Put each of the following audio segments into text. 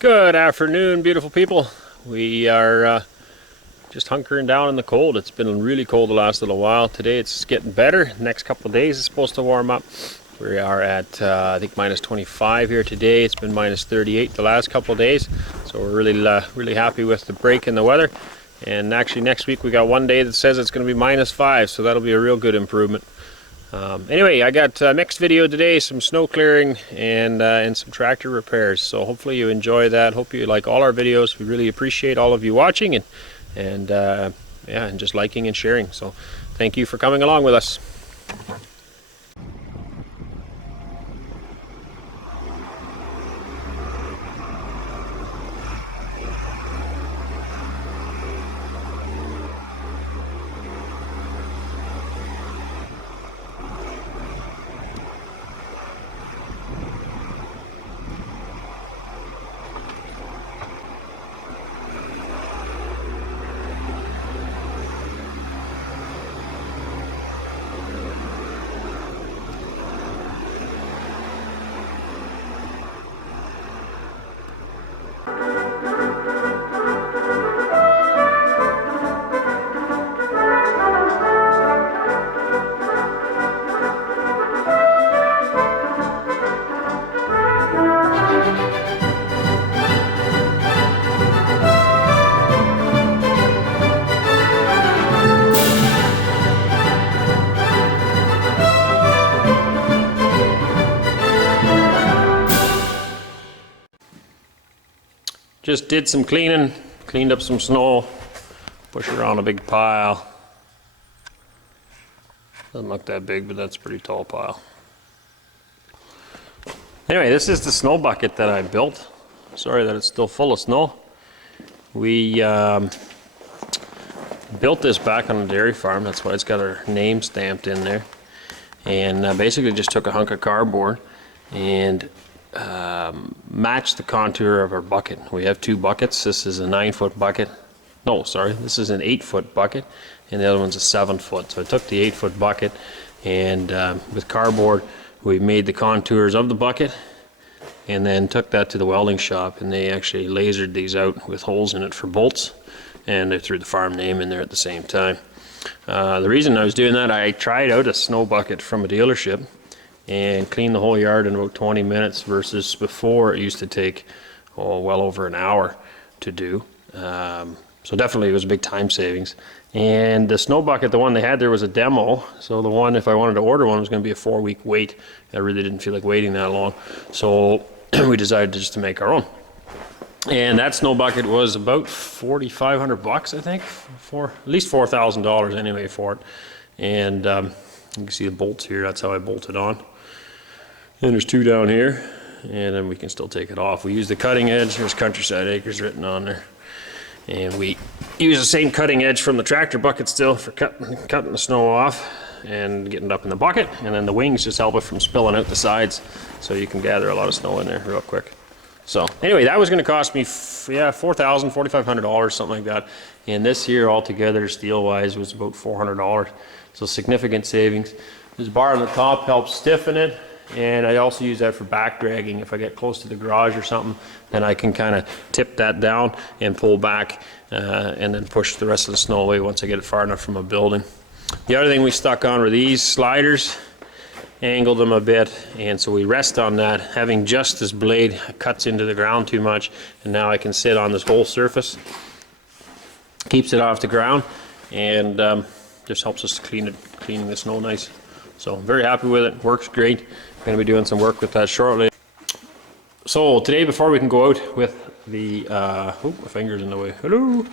Good afternoon, beautiful people. We are just hunkering down in the cold. It's been really cold the last little while. Today it's getting better. Next couple of days it's supposed to warm up. We are at I think minus 25 here today. It's been minus 38 the last couple of days. So we're really happy with the break in the weather. And actually next week we got one day that says it's going to be minus 5, so that'll be a real good improvement. Anyway, I got a mixed video today, some snow clearing and some tractor repairs. So hopefully you enjoy that. Hope you like all our videos. We really appreciate all of you watching and just liking and sharing. So thank you for coming along with us. Just did some cleaning, cleaned up some snow, push around a big pile. Doesn't look that big, but that's a pretty tall pile. Anyway, this is the snow bucket that I built. Sorry that it's still full of snow. We built this back on a dairy farm. That's why it's got our name stamped in there. And basically just took a hunk of cardboard and match the contour of our bucket. We have two buckets. This is a 9-foot bucket. No, sorry, this is an 8-foot bucket, and the other one's a 7-foot. So I took the 8-foot bucket, and with cardboard, we made the contours of the bucket, and then took that to the welding shop, and they actually lasered these out with holes in it for bolts, and they threw the farm name in there at the same time. The reason I was doing that, I tried out a snow bucket from a dealership and clean the whole yard in about 20 minutes versus before it used to take well over an hour to do. So definitely it was a big time savings. And the snow bucket, the one they had there was a demo, so the one, if I wanted to order one, was going to be a 4-week wait. I really didn't feel like waiting that long, so we decided just to make our own. And that snow bucket was about 4,500 bucks, I think, for at least $4,000 anyway for it. And you can see the bolts here. That's how I bolted on. And there's two down here, and then we can still take it off. We use the cutting edge. There's Countryside Acres written on there. And we use the same cutting edge from the tractor bucket still for cutting the snow off and getting it up in the bucket. And then the wings just help it from spilling out the sides, so you can gather a lot of snow in there real quick. So anyway, that was going to cost me $4,000, $4,500, something like that. And this here altogether, steel-wise, was about $400. So significant savings. This bar on the top helps stiffen it. And I also use that for back dragging. If I get close to the garage or something, then I can kind of tip that down and pull back and then push the rest of the snow away once I get it far enough from a building. The other thing we stuck on were these sliders, angled them a bit, and so we rest on that. Having just this blade cuts into the ground too much, and now I can sit on this whole surface. Keeps it off the ground and just helps us cleaning the snow nice. So very happy with it, works great. Going to be doing some work with that shortly. So today, before we can go out with the my finger's in the way. Hello.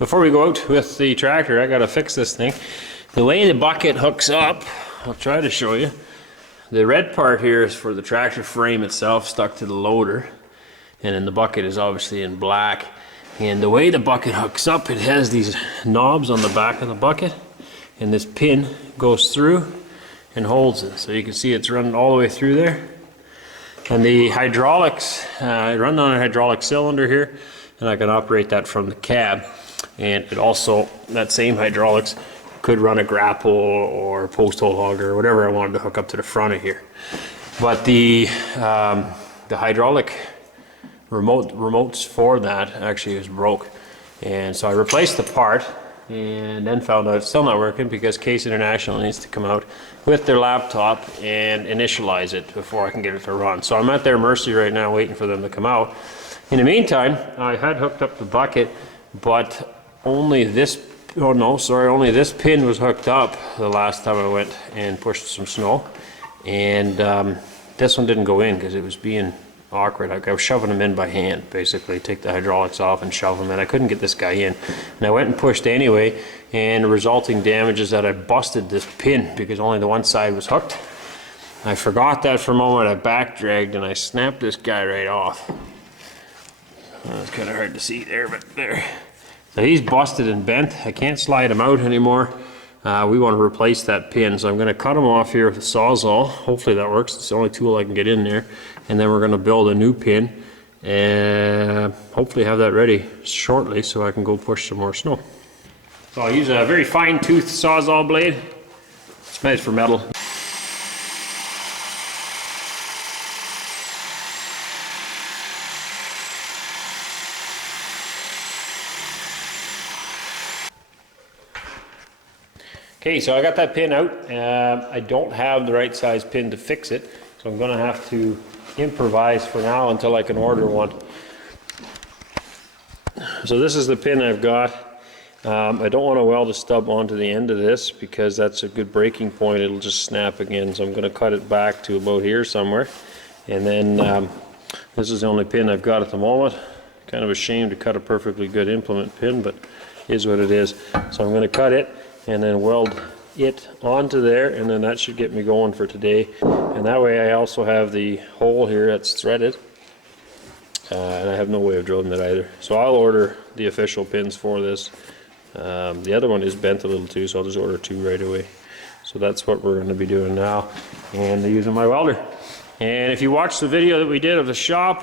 Before we go out with the tractor, I got to fix this thing. The way the bucket hooks up, I'll try to show you. The red part here is for the tractor frame itself, stuck to the loader, and then the bucket is obviously in black. And the way the bucket hooks up, it has these knobs on the back of the bucket, and this pin goes through and holds it. So you can see it's running all the way through there. And the hydraulics, I run on a hydraulic cylinder here, and I can operate that from the cab. And it also, that same hydraulics could run a grapple or post hole auger or whatever I wanted to hook up to the front of here. But the hydraulic remotes for that actually was broke. And so I replaced the part and then found out it's still not working because Case International needs to come out with their laptop and initialize it before I can get it to run. So I'm at their mercy right now waiting for them to come out. In the meantime, I had hooked up the bucket, but only this, oh no, sorry, only this pin was hooked up the last time I went and pushed some snow. And this one didn't go in because it was being awkward. Like I was shoving them in by hand, basically. Take the hydraulics off and shove them in. I couldn't get this guy in. And I went and pushed anyway, and the resulting damage is that I busted this pin because only the one side was hooked. I forgot that for a moment. I back dragged and I snapped this guy right off. It's kind of hard to see there, but there. So he's busted and bent. I can't slide him out anymore. We want to replace that pin, so I'm going to cut him off here with a Sawzall. Hopefully that works. It's the only tool I can get in there. And then we're going to build a new pin and hopefully have that ready shortly so I can go push some more snow. So I'll use a very fine tooth Sawzall blade. It's made for metal. Okay, so I got that pin out. I don't have the right size pin to fix it, so I'm going to have to improvise for now until I can order one. So this is the pin I've got. I don't want to weld a stub onto the end of this because that's a good breaking point. It'll just snap again, so I'm going to cut it back to about here somewhere. And then this is the only pin I've got at the moment. Kind of a shame to cut a perfectly good implement pin, but it is what it is. So I'm going to cut it and then weld it onto there, and then that should get me going for today. And that way I also have the hole here that's threaded, and I have no way of drilling it either. So I'll order the official pins for this. The other one is bent a little too, so I'll just order 2 right away. So that's what we're going to be doing now, and using my welder. And if you watch the video that we did of the shop,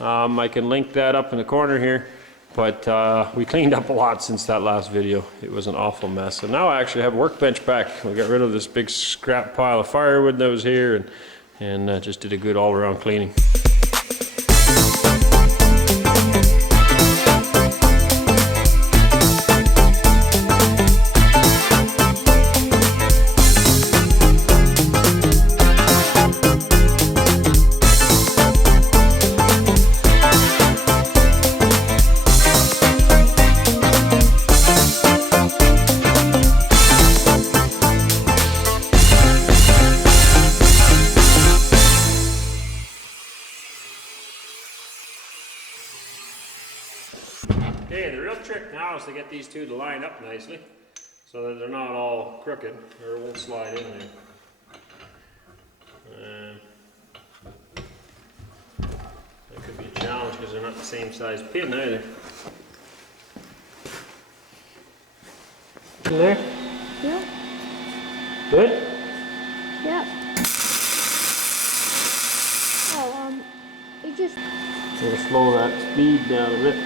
I can link that up in the corner here. But we cleaned up a lot since that last video. It was an awful mess. And now I actually have a workbench back. We got rid of this big scrap pile of firewood that was here and just did a good all-around cleaning. Okay, the real trick now is to get these two to line up nicely so that they're not all crooked or it won't slide in there. That could be a challenge because they're not the same size pin either. In there? Yep. Good? Yep. Oh, it just... I'm going to slow that speed down a bit.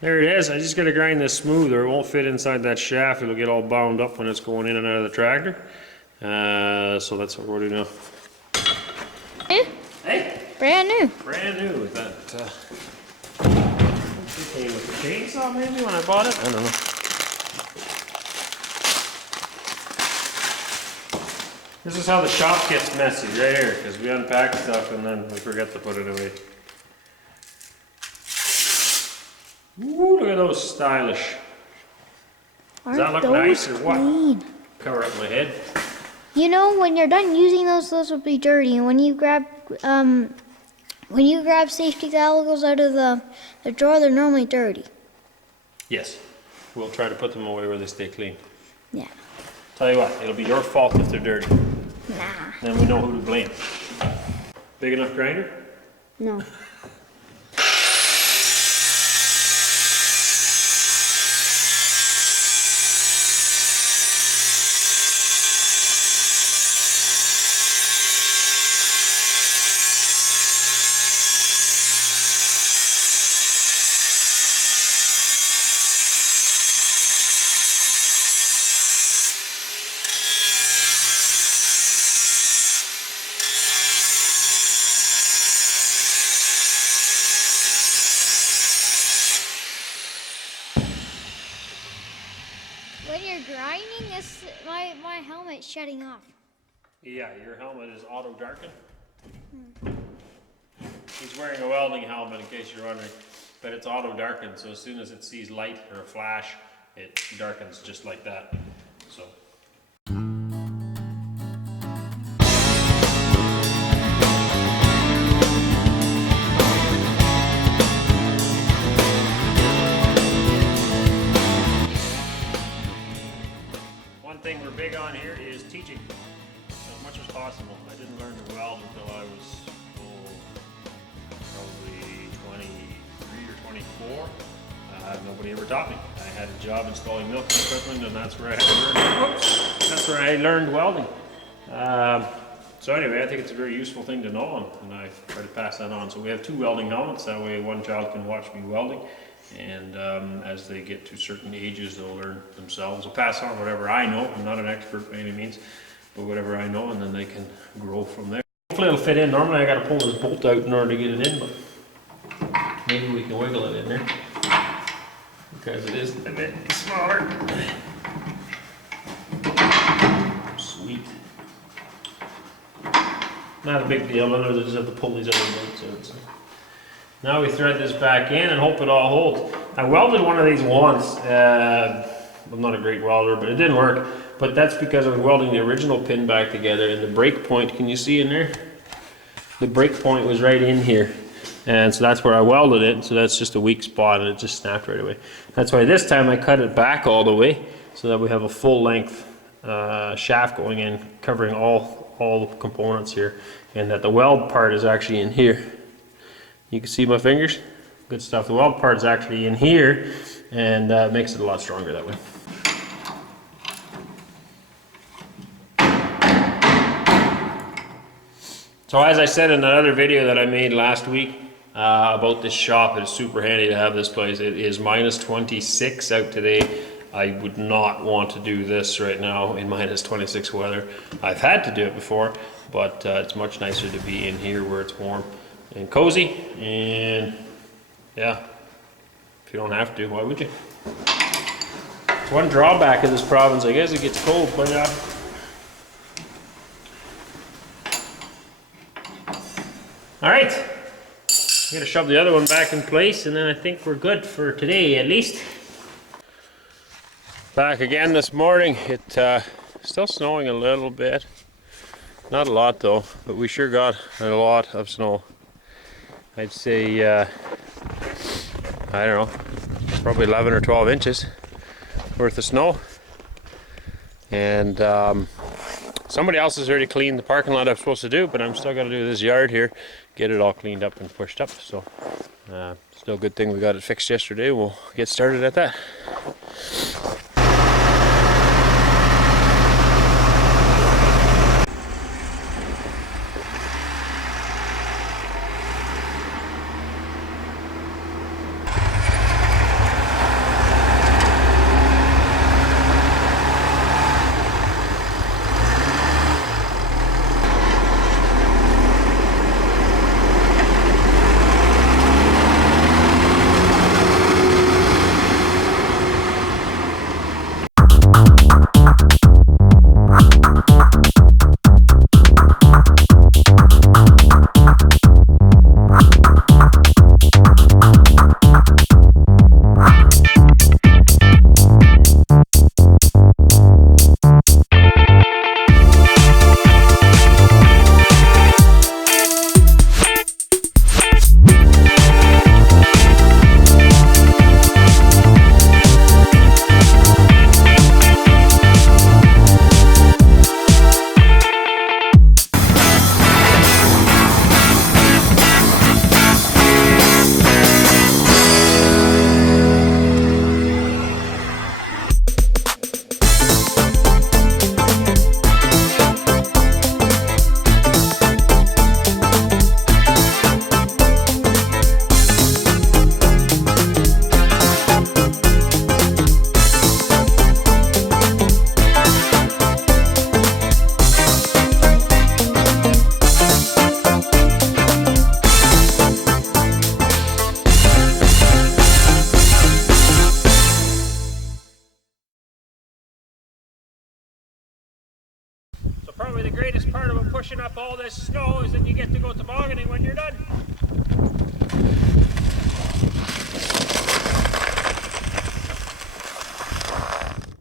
There it is. I just got to grind this smooth or it won't fit inside that shaft. It'll get all bound up when it's going in and out of the tractor. So that's what we're doing now. New? Hey! Brand new. Brand new with that. It came with the chainsaw maybe when I bought it? I don't know. This is how the shop gets messy, right here, because we unpack stuff and then we forget to put it away. Ooh, look at those stylish. Does that look nice or what? Clean? Cover up my head. You know, when you're done using those will be dirty. And when you grab safety goggles out of the drawer, they're normally dirty. Yes. We'll try to put them away where they stay clean. Yeah. Tell you what, it'll be your fault if they're dirty. Nah. Then we know who to blame. Big enough grinder? No. When you're grinding, this my helmet's shutting off. Yeah, your helmet is auto darken. He's wearing a welding helmet in case you're wondering, but it's auto darkened, so as soon as it sees light or a flash, it darkens just like that. So. One thing we're big on here is teaching as much as possible. I didn't learn to weld until I was probably 23 or 24. Nobody ever taught me. I had a job installing milking equipment, and that's where I learned welding. So anyway, I think it's a very useful thing to know, and I try to pass that on. So we have 2 welding helmets. That way, one child can watch me welding, and as they get to certain ages, they'll learn themselves. I'll pass on whatever I know. I'm not an expert by any means, but whatever I know, and then they can grow from there. Hopefully, it'll fit in. Normally, I got to pull this bolt out in order to get it in, but maybe we can wiggle it in there, because it is a bit smaller. Sweet. Not a big deal, I just have to pull these other bolts out. So. Now we thread this back in and hope it all holds. I welded one of these once. I'm not a great welder, but it didn't work. But that's because I was welding the original pin back together, and the break point, can you see in there? The break point was right in here. And so that's where I welded it, so that's just a weak spot, and it just snapped right away. That's why this time I cut it back all the way, so that we have a full length shaft going in, covering all the components here, and that the weld part is actually in here. You can see my fingers? Good stuff. The weld part is actually in here, and makes it a lot stronger that way. So as I said in another video that I made last week about this shop, it is super handy to have this place. It is minus 26 out today. I would not want to do this right now in minus 26 weather. I've had to do it before, but it's much nicer to be in here where it's warm and cozy, and yeah, if you don't have to, why would you? It's one drawback of this province, I guess. It gets cold quite often. All right, I'm gonna shove the other one back in place, and then I think we're good for today at least. Back again this morning. It's still snowing a little bit, not a lot though, but we sure got a lot of snow. I'd say I don't know, probably 11 or 12 inches worth of snow, and somebody else has already cleaned the parking lot I'm supposed to do, but I'm still gonna do this yard here, get it all cleaned up and pushed up. So still a good thing we got it fixed yesterday. We'll get started at that. probably the greatest part about pushing up all this snow is that you get to go tobogganing when you're done.